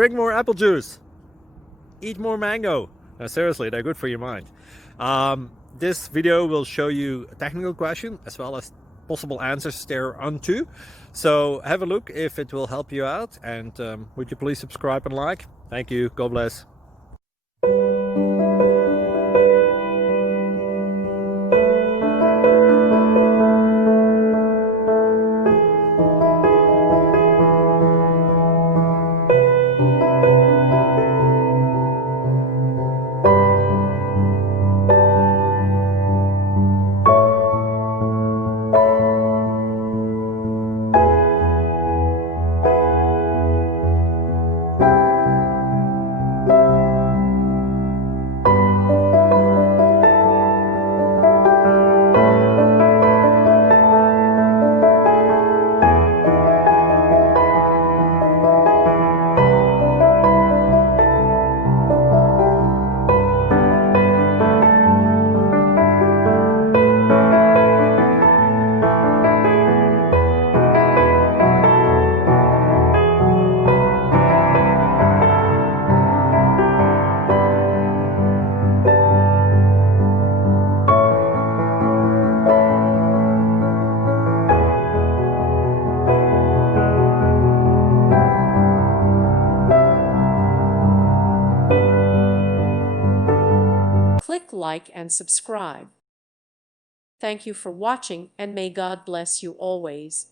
drink more apple juice, eat more mango. No, seriously, they're good for your mind. This video will show you a technical question as well as possible answers thereunto. So have a look if it will help you out, and would you please subscribe and like? Thank you. God bless. Click like and subscribe. Thank you for watching, and may God bless you always.